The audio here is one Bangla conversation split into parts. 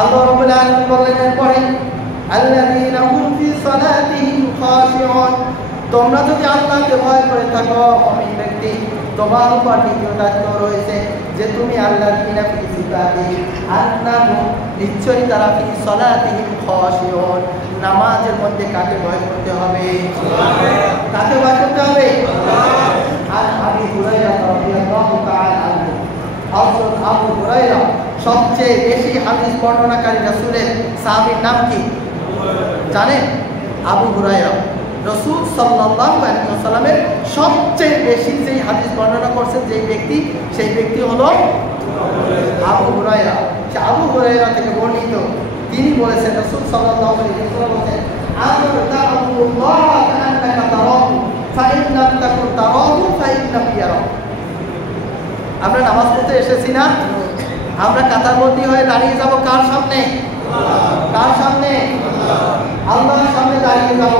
আল্লাহ রাব্বুল আলামিন বললেন এরপরে আল্লাযীনা হুম ফি সালাতিহিম খাশিউন, তোমরা যদি আল্লাহকে ভয় করে থাকো মুমিন ব্যক্তি, তোমার উপর দ্বিতীয় দায়িত্ব রয়েছে যে তুমি আল্লাযীনা ফি সিফাতিহিম আন্নাহুম, নিশ্চয়ই তারা ফি সালাতিহিম খাশিউন, নামাজের মধ্যে কাকে ভয় করতে হবে? কাকে ভয় করতে হবে? আর আবু হুরায়রা রাদিয়াল্লাহু তাআলা আনহু, হযরত আবু হুরায়রা সবচেয়ে বেশি হাদিস বর্ণনাকারী রাসূলের সাহাবীর নাম কি জানেন? আবু হুরায়রা। রাসূল সাল্লাল্লাহু আলাইহি ওয়াসাল্লামের সবচেয়ে বেশি যেই হাদিস বর্ণনা করছেন যেই ব্যক্তি, সেই ব্যক্তি হলো আবু হুরায়রা। সে আবু হুরায়রা থেকে বর্ণিত, তিনি বলেছেন রাসূল সাল্লাল্লাহু আলাইহি ওয়াসাল্লাম বলেন আনতা তা'বুদুল্লাহ কা'আন্নাকা তারাহু ফাইন লাম তাকুন তারাহু ফাইন্নাহু ইয়ারাক। আমরা নামাজ পড়তে এসেছি না, আমরা কাতারবন্দি হয়ে দাঁড়িয়ে যাব কার সামনে? কার সামনে? আল্লাহর সামনে দাঁড়িয়ে যাব।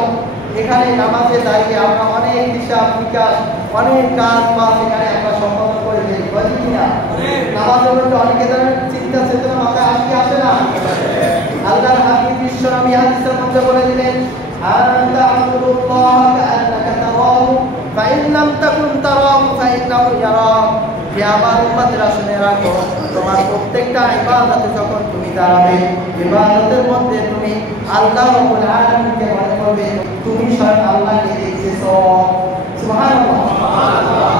এখানে নামাজে দাঁড়িয়ে আমরা অনেক হিসাব নিকাশ, অনেক কাজ বাজ এখানে আমরা সম্পন্ন করে দিই, বলি কিনা? নামাজের মধ্যে অনেকে ধরনের চিন্তা চেতনা মাথায় আসে না? আল্লাহর হাবিব বিশ্বনবী হাদিসের মধ্যে বলে দিলেন আনতা আবুদুল্লাহ কা'আন্নাকা তারাহু ফাইন লাম তাকুন তারাহু ফাইন্নাহু ইয়ারাক। হে আমার উম্মতরা শুনে রাখো, তোমার প্রত্যেকটা ইবাদতে যখন তুমি দাঁড়াবে, ইবাদতের মধ্যে তুমি আল্লাহ রাব্বুল আলামিনকে মনে করবে, তুমি স্বয়ং আল্লাহকে দেখতেছো। সুবহানাল্লাহ,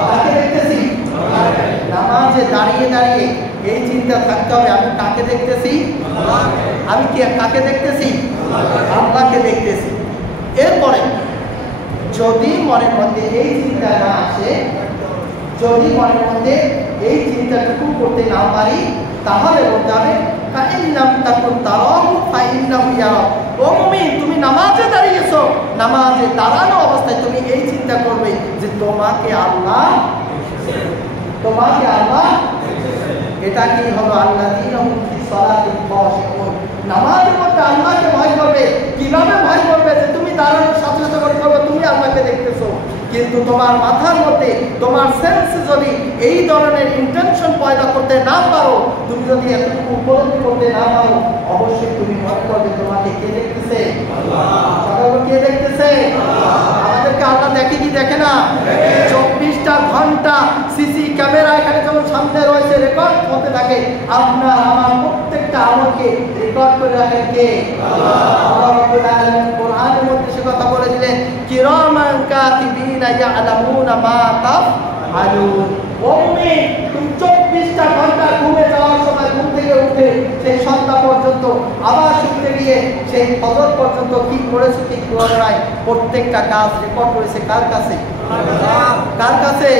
কাকে দেখতেছি? নামাজে দাঁড়িয়ে দাঁড়িয়ে এই চিন্তা থাকতে হবে, আমি কাকে দেখতেছি? আমি কি কাকে দেখতেছি? আল্লাহকে দেখতেছি। এরপরে যদি মনের মধ্যে এই চিন্তা না আসে, যদি মনের মধ্যে এই চিন্তাটুকু করতে না পারি, তাহলে বলতে হবে ফাইন্নাম তাকুন তারাহু ফাইন্নাহু ইয়ারাক। ও মুমিন, তুমি নামাজে দাঁড়িয়েছো, নামাজে দাঁড়ানো অবস্থায় তুমি এই চিন্তা করবে যে তোমাকে আল্লাহ এটা কি হলো? আল্লাযীনা হুম ফি সালাতিহিম খাশিউন, নামাজের মধ্যে আল্লাহকে ভয় করবে। কিভাবে ভয় করবে? যে তুমি দাঁড়ানোর সাথে সাথে করে করবে তুমি আল্লাহকে দেখতেছো, কিন্তু তোমার মাথার মধ্যে তোমার সেন্স যদি এই ধরনের ইন্টেনশন পয়দা করতে না পারো, তুমি যদি এতটুকু উপলব্ধি করতে না পারো, অবশ্যই তুমি মনে করবে তোমাকে কে দেখতেছে? আল্লাহ। কে দেখতেছে? আমাদেরকে আল্লাহ দেখে কি দেখে না? 24টা ঘন্টা সিসি ক্যামেরা এখানে যখন সামনে রয়েছে, রেকর্ড হতে থাকে। আপনার আমার প্রত্যেকটা আমলকে রেকর্ড করে রাখেন কে? আল্লাহ রাব্বুল আলামিন কোরআনের মধ্যে সে কথা বলে দিলেন কিরামান কাতিবিনা ইয়ালামুনা মা তাফআলুন। ও মুমিন, তুমি 24টা ঘন্টা ঘুমে যাওয়ার সময় ঘুম থেকে উঠে সেই সন্ধ্যা পর্যন্ত, আবার শুতে গিয়ে সেই ফজর পর্যন্ত কি করেছো কি করো নাই, প্রত্যেকটা কাজ রেকর্ড করেছে কার কাছে? কার কাছে?